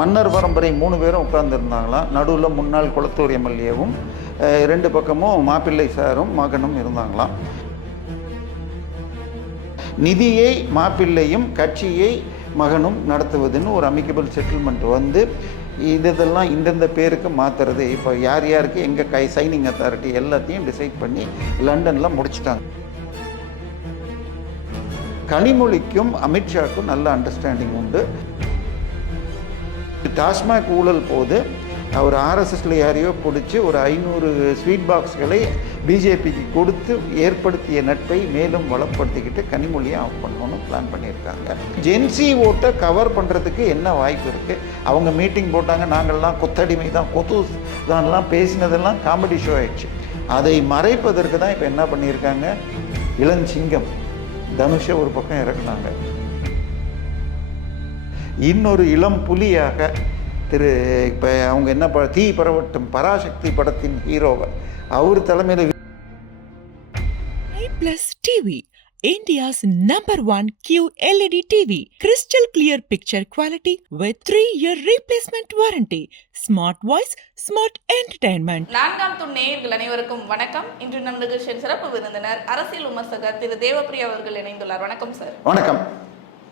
மன்னர் பரம்பரை 3 பேரும் உட்கார்ந்துருந்தாங்களாம். நடுவில் முன்னாள் குளத்தூர் எம்எல்ஏவும் 2 பக்கமும் மாப்பிள்ளை சாரும் மகனும் இருந்தாங்களாம். நிதியை மாப்பிள்ளையும் கட்சியை மகனும் நடத்துவதுன்னு ஒரு அமிக்கபிள் செட்டில்மெண்ட் வந்து இதெல்லாம் இந்தந்த பேருக்கு மாற்றுறது. இப்போ யார் யாருக்கு எங்கே சைனிங் அத்தாரிட்டி எல்லாத்தையும் டிசைட் பண்ணி லண்டனில் முடிச்சிட்டாங்க. கனிமொழிக்கும் அமித்ஷாவுக்கும் நல்ல அண்டர்ஸ்டாண்டிங் உண்டு. டாஸ்மாக் ஊழல் போது அவர் ஆர்எஸ்எஸ்ல யாரையோ பிடிச்சி ஒரு 500 ஸ்வீட் பாக்ஸ்களை பிஜேபிக்கு கொடுத்து ஏற்படுத்திய நட்பை மேலும் வளப்படுத்திக்கிட்டு கனிமொழியை ஆஃப் பண்ணணும்னு பிளான் பண்ணியிருக்காங்க. ஜென்சி ஓட்டை கவர் பண்ணுறதுக்கு என்ன வாய்ப்பு இருக்குது? அவங்க மீட்டிங் போட்டாங்க, நாங்கள்லாம் கொத்தடிமை தான் கொத்து தான்லாம் பேசினதெல்லாம் காமெடி ஷோ ஆயிடுச்சு. அதை மறைப்பதற்கு தான் இப்போ என்ன பண்ணியிருக்காங்க, இளஞ்சிங்கம் தனுஷை ஒரு பக்கம் இறக்குனாங்க. இன்னொரு இளம் புலியாக இப்போ அவங்க என்ன தீ பரவட்டும் பராசக்தி படத்தின் ஹீரோவை அவர் தலைமையில் TV, India's #1 QLED TV, crystal clear picture quality with 3-year replacement warranty, smart voice, smart entertainment. நான்காம் துண் நேயர்கள் அனைவருக்கும் வணக்கம். இன்று நம் நிகழ்ச்சியின் சிறப்பு விருந்தினர் அரசியல் விமர்சகர் திரு தேவப்பிரியா அவர்கள் இணைந்துள்ளார். வணக்கம் சார். வணக்கம்.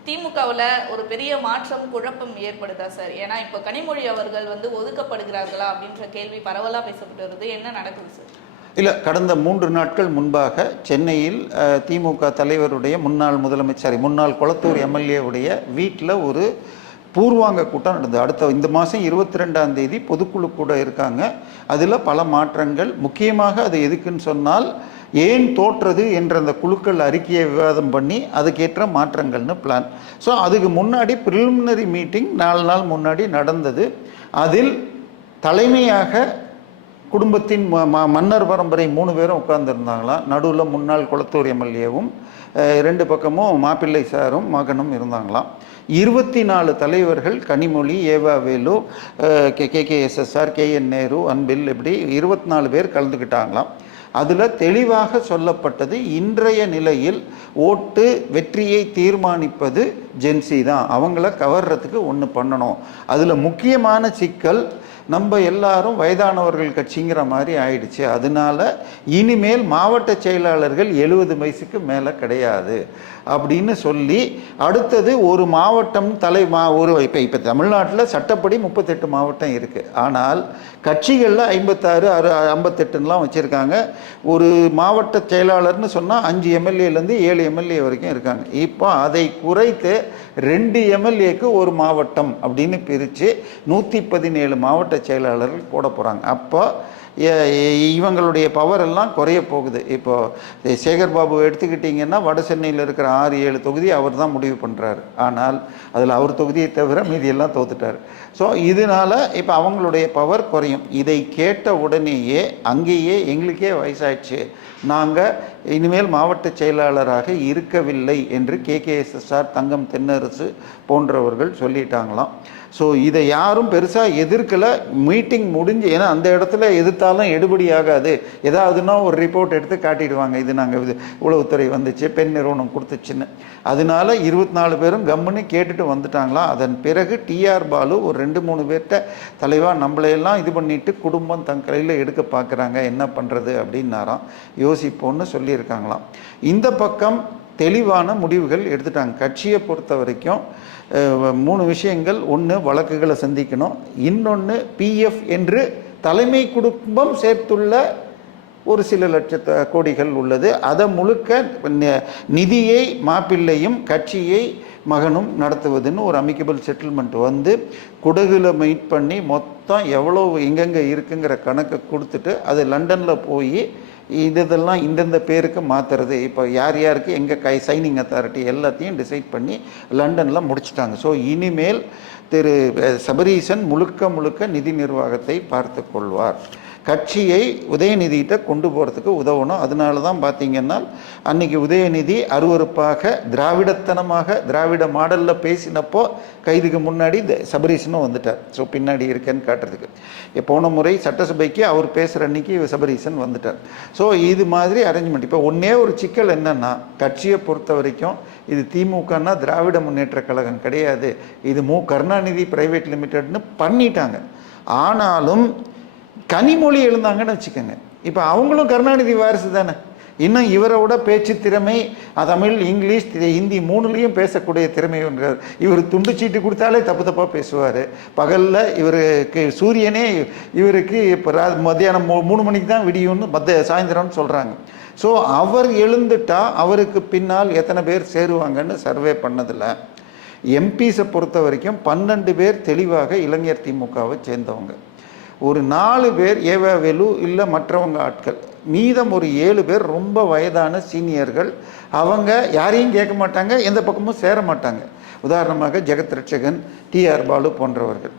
திமுகவில் ஒரு பெரிய மாற்றம் குழப்பம் ஏற்படுதா சார்? ஏன்னா இப்போ கனிமொழி அவர்கள் ஒதுக்கப்படுகிறார்களா அப்படின்ற கேள்வி பரவலாக பேசப்பட்டு வருது. என்ன நடக்குது சார்? இல்லை, கடந்த 3 நாட்கள் முன்பாக சென்னையில் திமுக தலைவருடைய முன்னாள் குளத்தூர் எம்எல்ஏவுடைய வீட்டில் ஒரு பூர்வாங்க கூட்டம் நடந்தது. இந்த மாதம் 22ஆம் தேதி பொதுக்குழு கூட இருக்காங்க. அதில் பல மாற்றங்கள், முக்கியமாக அது எதுக்குன்னு சொன்னால் ஏன் தோற்றது என்ற அந்த குழுக்கள் அறிக்கையை விவாதம் பண்ணி அதுக்கேற்ற மாற்றங்கள்னு பிளான். ஸோ அதுக்கு முன்னாடி ப்ரிலிமினரி மீட்டிங் 4 நாள் முன்னாடி நடந்தது. அதில் தலைமையாக குடும்பத்தின் மன்னர் பரம்பரை 3 பேரும் உட்கார்ந்துருந்தாங்களாம். நடுவில் முன்னாள் குளத்தூர் எம்எல்ஏவும் 2 பக்கமும் மாப்பிள்ளை சாரும் மகனும் இருந்தாங்களாம். 24 தலைவர்கள், கனிமொழி, ஏவா வேலு, KKSSR, KN நேரு, அன்பில், இப்படி 24 பேர் கலந்துக்கிட்டாங்களாம். அதில் தெளிவாக சொல்லப்பட்டது, இன்றைய நிலையில் ஓட்டு வெற்றியை தீர்மானிப்பது ஜென்சி தான், அவங்கள கவர்றதுக்கு ஒன்று பண்ணணும். அதில் முக்கியமான சிக்கல், நம்ம எல்லாரும் வயதானவர்கள் கட்சிங்கிற மாதிரி ஆயிடுச்சு. அதனால இனிமேல் மாவட்ட செயலாளர்கள் 70 வயசுக்கு மேலே கிடையாது அப்படின்னு சொல்லி, அடுத்தது ஒரு மாவட்டம் இப்போ தமிழ்நாட்டில் சட்டப்படி 38 மாவட்டம் இருக்குது. ஆனால் கட்சிகளில் 56, 58லாம் வச்சுருக்காங்க. ஒரு மாவட்ட செயலாளர்னு சொன்னால் 5 எம்எல்ஏலேருந்து 7 எம்எல்ஏ வரைக்கும் இருக்காங்க. இப்போ அதை குறைத்து 2 எம்எல்ஏக்கு ஒரு மாவட்டம் அப்படின்னு பிரித்து 117 மாவட்ட செயலாளர்கள் போட போகிறாங்க. அப்போ இவங்களுடைய பவர் எல்லாம் குறைய போகுது. இப்போது சேகர்பாபு எடுத்துக்கிட்டிங்கன்னா வட சென்னையில் இருக்கிற 6-7 தொகுதி அவர் தான் முடிவு பண்ணுறாரு. ஆனால் அதில் அவர் தொகுதியை தவிர மீதியெல்லாம் தோத்துட்டார். ஸோ இதனால் இப்போ அவங்களுடைய பவர் குறையும். இதை கேட்ட உடனேயே அங்கேயே எங்களுக்கே வயசாயிடுச்சு, நாங்கள் இனிமேல் மாவட்ட செயலாளராக இருக்கவில்லை என்று KKSSR, தங்கம் தென்னரசு போன்றவர்கள் சொல்லிட்டாங்களாம். ஸோ இதை யாரும் பெருசாக எதிர்க்கலை. மீட்டிங் முடிஞ்சு, ஏன்னா அந்த இடத்துல எதிர்த்தாலும் எடுபடி ஆகாது. ஏதாவதுன்னா ஒரு ரிப்போர்ட் எடுத்து காட்டிடுவாங்க, இது நாங்கள் உளவுத்துறை வந்துச்சு, பெண் நிறுவனம் கொடுத்துச்சுன்னு. அதனால 24 பேரும் கம்முன்னு கேட்டுட்டு வந்துட்டாங்களாம். அதன் பிறகு TR பாலு ஒரு 2-3 பேர்கிட்ட, தலைவா நம்மளையெல்லாம் இது பண்ணிட்டு குடும்பம் தன் கையில் எடுக்க பார்க்குறாங்க, என்ன பண்ணுறது அப்படின்னாராம். யோசிப்போன்னு சொல்லியிருக்காங்களாம். இந்த பக்கம் தெளிவான முடிவுகள் எடுத்துட்டாங்க. கட்சியை பொறுத்த வரைக்கும் 3 விஷயங்கள். ஒன்று, வழக்குகளை சந்திக்கணும். இன்னொன்று, PF என்று தலைமை குடும்பம் சேர்த்துள்ள ஒரு சில லட்ச கோடிகள் உள்ளது. அதை முழுக்க நிதியை மாப்பிள்ளையும் கட்சியை மகனும் நடத்துவதுன்னு ஒரு அமிக்கபிள் செட்டில்மெண்ட் வந்து குடகுல மீட் பண்ணி மொத்தம் எவ்வளோ எங்கெங்கே இருக்குங்கிற கணக்கை கொடுத்துட்டு அது லண்டனில் போய் இதெல்லாம் இந்தந்த பேருக்கு மாற்றுறது. இப்போ யார் யாருக்கு எங்கே சைனிங் அத்தாரிட்டி எல்லாத்தையும் டிசைட் பண்ணி லண்டனில் முடிச்சிட்டாங்க. ஸோ இனிமேல் திரு சபரீசன் முழுக்க நிதி நிர்வாகத்தை பார்த்து கொள்வார். கட்சியை உதயநிதிகிட்ட கொண்டு போகிறதுக்கு உதவணும். அதனால தான் பார்த்தீங்கன்னா அன்றைக்கி உதயநிதி அருவருப்பாக திராவிடத்தனமாக திராவிட மாடலில் பேசினப்போ கைதுக்கு முன்னாடி சபரீசனும் வந்துட்டார். ஸோ பின்னாடி இருக்கேன்னு காட்டுறதுக்கு. போன முறை சட்டசபைக்கு அவர் பேசுகிற அன்றைக்கி சபரீசன் வந்துட்டார். ஸோ ஸோ இது மாதிரி அரேஞ்ச்மெண்ட். இப்போ ஒன்றே ஒரு சிக்கல் என்னென்னா, கட்சியை பொறுத்த வரைக்கும் இது திமுகன்னா திராவிட முன்னேற்ற கழகம் கிடையாது, இது கருணாநிதி பிரைவேட் லிமிடெட்னு பண்ணிட்டாங்க. ஆனாலும் கனிமொழி எழுந்தாங்கன்னு வச்சுக்கோங்க, இப்போ அவங்களும் கருணாநிதி வாரிசு தானே. இன்னும் இவரோட பேச்சு திறமை, தமிழ், இங்கிலீஷ், ஹிந்தி 3லையும் பேசக்கூடிய திறமைங்கிறார். இவர் துண்டு சீட்டு கொடுத்தாலே தப்பு தப்பாக பேசுவார். பகலில் இவருக்கு சூரியனே இவருக்கு இப்போ மத்தியானம் 3 மணிக்கு தான் விடியும்னு சாயந்தரம்னு சொல்கிறாங்க. ஸோ அவர் எழுந்துட்டா அவருக்கு பின்னால் எத்தனை பேர் சேருவாங்கன்னு சர்வே பண்ணதில்ல. எம்பிஸை பொறுத்த வரைக்கும் 12 பேர் தெளிவாக இளைஞர் திமுகவை சேர்ந்தவங்க, ஒரு 4 பேர் ஏவாவேலு இல்லை மற்றவங்க ஆட்கள், மீதம் ஒரு 7 பேர் ரொம்ப வயதான சீனியர்கள். அவங்க யாரையும் கேட்க மாட்டாங்க, எந்த பக்கமும் சேர மாட்டாங்க. உதாரணமாக ஜெகத் ரட்சகன், டிஆர் பாலு போன்றவர்கள்.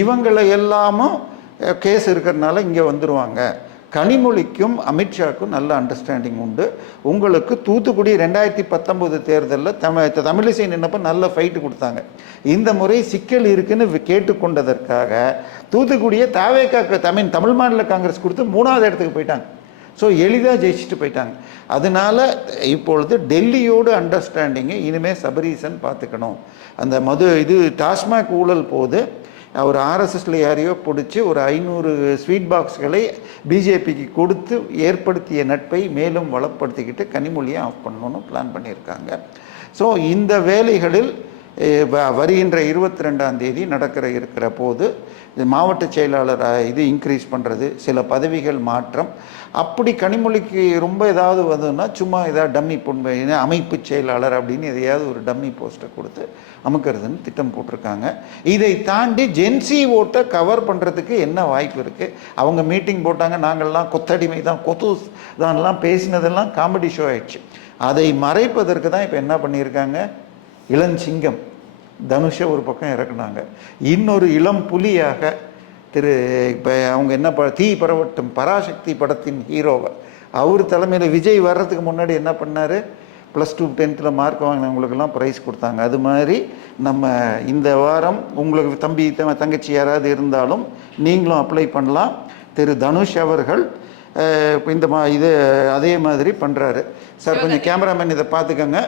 இவங்களை எல்லாமும் கேஸ் இருக்கிறதுனால இங்கே வந்துடுவாங்க. கனிமொழிக்கும் அமித்ஷாவுக்கும் நல்ல அண்டர்ஸ்டாண்டிங் உண்டு. உங்களுக்கு தூத்துக்குடி 2019 தேர்தலில் தமிழிசை நின்னப்போ நல்ல ஃபைட்டு கொடுத்தாங்க. இந்த முறை சிக்கல் இருக்குன்னு கேட்டுக்கொண்டதற்காக தூத்துக்குடியை தமிழ் மாநில காங்கிரஸ் கொடுத்து 3வது இடத்துக்கு போயிட்டாங்க. ஸோ எளிதாக ஜெயிச்சுட்டு போயிட்டாங்க. அதனால இப்பொழுது டெல்லியோடு அண்டர்ஸ்டாண்டிங்கு இனிமேல் சபரீசன் பார்த்துக்கணும். அந்த டாஸ்மாக் ஊழல் போது ஒரு ஆர்எஸ்எஸ்ல யாரையோ பிடிச்சி ஒரு 500 ஸ்வீட் பாக்ஸ்களை பிஜேபிக்கு கொடுத்து ஏற்படுத்திய நட்பை மேலும் வளப்படுத்திக்கிட்டு கனிமொழியை ஆஃப் பண்ணணும்னு பிளான் பண்ணியிருக்காங்க. ஸோ இந்த வேலைகளில் வருகின்ற 22ஆம் தேதி இருக்கிற போது மாவட்ட செயலாளர் இன்க்ரீஸ் பண்ணுறது, சில பதவிகள் மாற்றம், அப்படி கனிமொழிக்கு ரொம்ப ஏதாவது வந்ததுன்னா சும்மா ஏதாவது டம்மி அமைப்பு செயலாளர் அப்படின்னு எதையாவது ஒரு டம்மி போஸ்ட்டை கொடுத்து அமுக்கிறதுன்னு திட்டம் போட்டிருக்காங்க. இதை தாண்டி ஜென்சி ஓட்டை கவர் பண்ணுறதுக்கு என்ன வாய்ப்பு இருக்குது? அவங்க மீட்டிங் போட்டாங்க, நாங்கள்லாம் கொத்தடிமை தான், கொத்தூஸ் தான்லாம் பேசினதெல்லாம் காமெடி ஷோ ஆயிடுச்சு. அதை மறைப்பதற்கு தான் இப்போ என்ன பண்ணியிருக்காங்க, இளஞ்சிங்கம் தனுஷை ஒரு பக்கம் இறக்குனாங்க. இன்னொரு இளம் புலியாக இப்போ அவங்க என்ன தீ பரவட்டும் பராசக்தி படத்தின் ஹீரோவை அவர் தலைமையில் விஜய் வர்றதுக்கு முன்னாடி என்ன பண்ணார், +2 10th மார்க் வாங்கினவங்களுக்கெல்லாம் ப்ரைஸ் கொடுத்தாங்க. அது மாதிரி நம்ம இந்த வாரம் உங்களுக்கு தங்கச்சி யாராவது இருந்தாலும் நீங்களும் அப்ளை பண்ணலாம். திரு தனுஷ் அவர்கள் இது அதே மாதிரி பண்ணுறாரு. சார் கொஞ்சம் கேமராமேன் இதை பார்த்துக்கோங்க,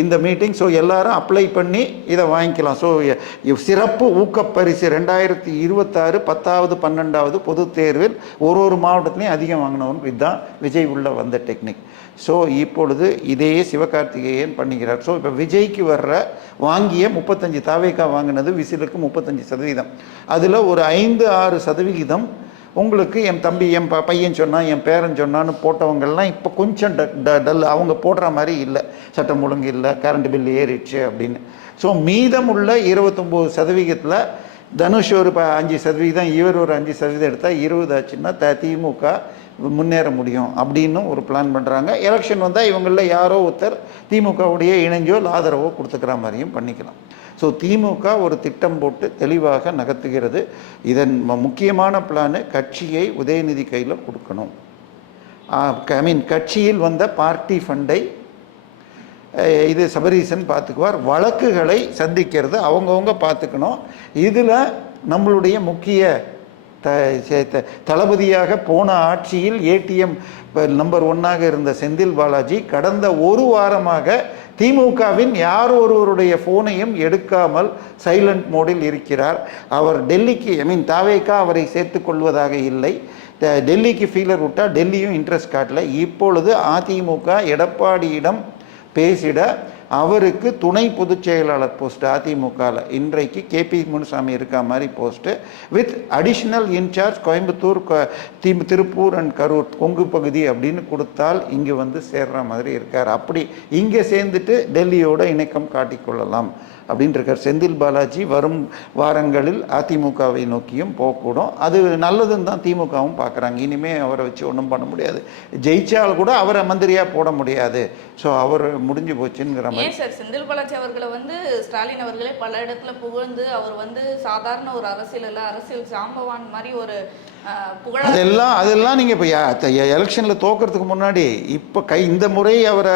இந்த மீட்டிங். ஸோ எல்லாரும் அப்ளை பண்ணி இதை வாங்கிக்கலாம். ஸோ சிறப்பு ஊக்கப்பரிசு 2026 10வது 12வது பொதுத் தேர்வில் ஒரு மாவட்டத்துலேயும் அதிகம் வாங்கினவங்க. இதுதான் விஜய் உள்ள வந்த டெக்னிக். ஸோ இப்பொழுது இதையே சிவகார்த்திகேயன் பண்ணிக்கிறார். ஸோ இப்போ விஜய்க்கு வாங்கிய 35 தாவேக்கா வாங்கினது விசிலுக்கு 35%. அதில் ஒரு 5-6% உங்களுக்கு என் தம்பி என் பையன் சொன்னான், என் பேரன் சொன்னான்னு போட்டவங்கள்லாம் இப்போ கொஞ்சம் டல், அவங்க போடுற மாதிரி இல்லை, சட்டம் ஒழுங்கு இல்லை, கரண்ட் பில் ஏறிடுச்சு அப்படின்னு. ஸோ மீதம் உள்ள 29% தனுஷ் ஒரு 5%, இவர் ஒரு 5% எடுத்தால் 20 ஆச்சுன்னா திமுக முன்னேற முடியும் அப்படின்னு ஒரு பிளான் பண்ணுறாங்க. எலெக்ஷன் வந்தால் இவங்களில் யாரோ ஒருத்தர் திமுகவுடைய இணைஞ்சோ ஆதரவோ கொடுத்துக்கிற மாதிரியும் பண்ணிக்கலாம். ஸோ திமுக ஒரு திட்டம் போட்டு தெளிவாக நகர்த்துகிறது. இதன் முக்கியமான பிளானு கட்சியை உதயநிதி கையில் கொடுக்கணும். கட்சியில் வந்த பார்ட்டி ஃபண்டை இது சபரீசன் பார்த்துக்குவார். வழக்குகளை சந்திக்கிறது அவங்கவுங்க பார்த்துக்கணும். இதில் நம்மளுடைய முக்கிய தளபதியாக போன ஆட்சியில் ஏடிஎம் நம்பர் 1ஆக இருந்த செந்தில் பாலாஜி கடந்த ஒரு வாரமாக திமுகவின் யார் ஒருவருடைய ஃபோனையும் எடுக்காமல் சைலண்ட் மோடில் இருக்கிறார். அவர் டெல்லிக்கு தாவேக்கா அவரை சேர்த்து கொள்வதாக இல்லை. டெல்லிக்கு ஃபீலர் விட்டால் டெல்லியும் இன்ட்ரெஸ்ட் காட்டல. இப்பொழுது அதிமுக எடப்பாடியிடம் பேசிட அவருக்கு துணை பொதுச் செயலாளர் போஸ்ட் அதிமுகவில் இன்றைக்கு கேபி முனுசாமி இருக்கா மாதிரி post with additional incharge Coimbatore, Tiruppur and Karur, Kongu பகுதி அப்படின்னு கொடுத்தால் இங்கே வந்து சேர்ற மாதிரி இருக்கார். அப்படி இங்கே சேர்ந்துட்டு டெல்லியோட இணக்கம் காட்டிக்கொள்ளலாம் அப்படின்னு இருக்கார். செந்தில் பாலாஜி வரும் வாரங்களில் அதிமுகவை நோக்கியும் போகக்கூடும். அது நல்லதுன்னு தான் திமுகவும் பார்க்குறாங்க. இனிமேல் அவரை வச்சு ஒன்றும் பண்ண முடியாது, ஜெயிச்சால் கூட அவரை மந்திரியாக போட முடியாது. ஸோ அவர் முடிஞ்சு போச்சுங்கிற மாதிரி. ஏன் சார் செந்தில் பாலாஜி அவர்களை வந்து ஸ்டாலின் அவர்களே பல இடத்துல புகழ்ந்து அவர் வந்து சாதாரண ஒரு அரசியல் சாம்பவான் மாதிரி ஒரு அதெல்லாம் நீங்கள் இப்போ எலெக்ஷனில் தோக்கிறதுக்கு முன்னாடி இப்போ இந்த முறை அவரை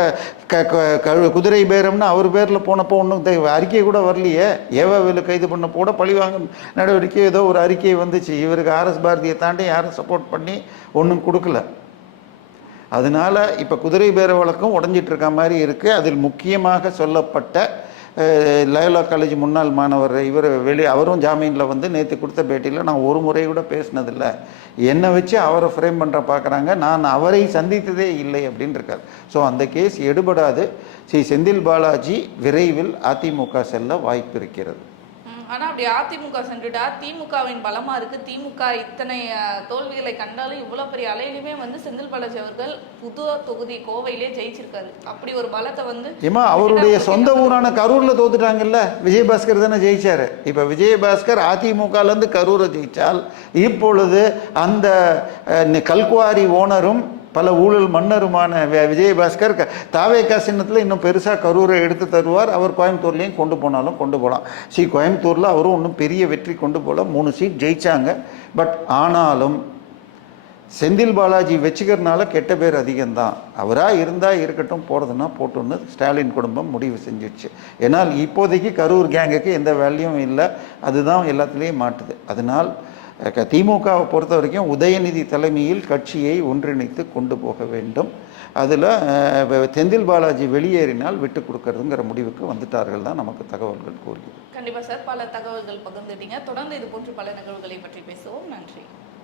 குதிரை பேரம்னு அவர் பேரில் போனப்போ ஒன்றும் அறிக்கை கூட வரலையே. ஏவாவேலு கைது பண்ண போட பழிவாங்க நடவடிக்கை ஏதோ ஒரு அறிக்கை வந்துச்சு. இவருக்கு RS பாரதியை தாண்டி யாரும் சப்போர்ட் பண்ணி ஒன்றும் கொடுக்கல. அதனால் இப்போ குதிரை பேர வழக்கம் உடஞ்சிட்டு இருக்க மாதிரி இருக்குது. அதில் முக்கியமாக சொல்லப்பட்ட லயோலா காலேஜ் முன்னாள் மாணவர் இவர் அவரும் ஜாமீனில் வந்து நேற்று கொடுத்த பேட்டியில் நான் ஒரு முறை கூட பேசினதில்லை, என்னை வச்சு அவரை ஃப்ரேம் பண்ணுற பார்க்குறாங்க, நான் அவரை சந்தித்ததே இல்லை அப்படின்னு இருக்கார். ஸோ அந்த கேஸ் எடுபடாது. செந்தில் பாலாஜி விரைவில் அதிமுக செல்ல வாய்ப்பு இருக்கிறது. ஆனால் அப்படி அதிமுக சென்றுட்டா திமுகவின் பலமா இருக்கு. திமுக இத்தனை தோல்விகளை கண்டாலும் இவ்வளோ பெரிய அலையிலுமே வந்து செந்தில் பாலாஜி அவர்கள் புது தொகுதி கோவையிலே ஜெயிச்சிருக்காரு. அப்படி ஒரு பலத்தை வந்து அவருடைய சொந்த ஊரான கரூர்ல தோத்துட்டாங்கல்ல. விஜயபாஸ்கர் தானே ஜெயிச்சாரு. இப்ப விஜயபாஸ்கர் அதிமுகலேருந்து கரூரை ஜெயிச்சால் இப்பொழுது அந்த கல்குவாரி ஓனரும் பல ஊழல் மன்னருமான விஜயபாஸ்கர் தாவேகா சின்னத்தில் இன்னும் பெருசாக கரூரை எடுத்து தருவார். அவர் கோயம்புத்தூர்லேயும் கொண்டு போனாலும் கொண்டு போகலாம். கோயம்புத்தூரில் அவரும் ஒன்றும் பெரிய வெற்றி கொண்டு போகல, 3 சீட் ஜெயிச்சாங்க. பட் ஆனாலும் செந்தில் பாலாஜி வச்சுக்கிறதுனால கெட்ட பேர் அதிகம்தான். அவராக இருந்தால் இருக்கட்டும், போகிறதுனா போட்டுன்னு ஸ்டாலின் குடும்பம் முடிவு செஞ்சிடுச்சு. ஏன்னால் இப்போதைக்கு கரூர் கேங்குக்கு எந்த வேல்யூவும் இல்லை, அதுதான் எல்லாத்துலேயும் மாட்டுது. அதனால் திமுகவை பொறுத்த வரைக்கும் உதயநிதி தலைமையில் கட்சியை ஒன்றிணைத்து கொண்டு போக வேண்டும். அதில் செந்தில் பாலாஜி வெளியேறினால் விட்டு கொடுக்கறதுங்கிற முடிவுக்கு வந்துட்டார்கள் தான் நமக்கு தகவல்கள் கூறுகிறது. கண்டிப்பாக சார், பல தகவல்கள் பகிர்ந்துட்டீங்க. தொடர்ந்து இது போன்று பல நிகழ்வுகளை பற்றி பேசுவோம். நன்றி.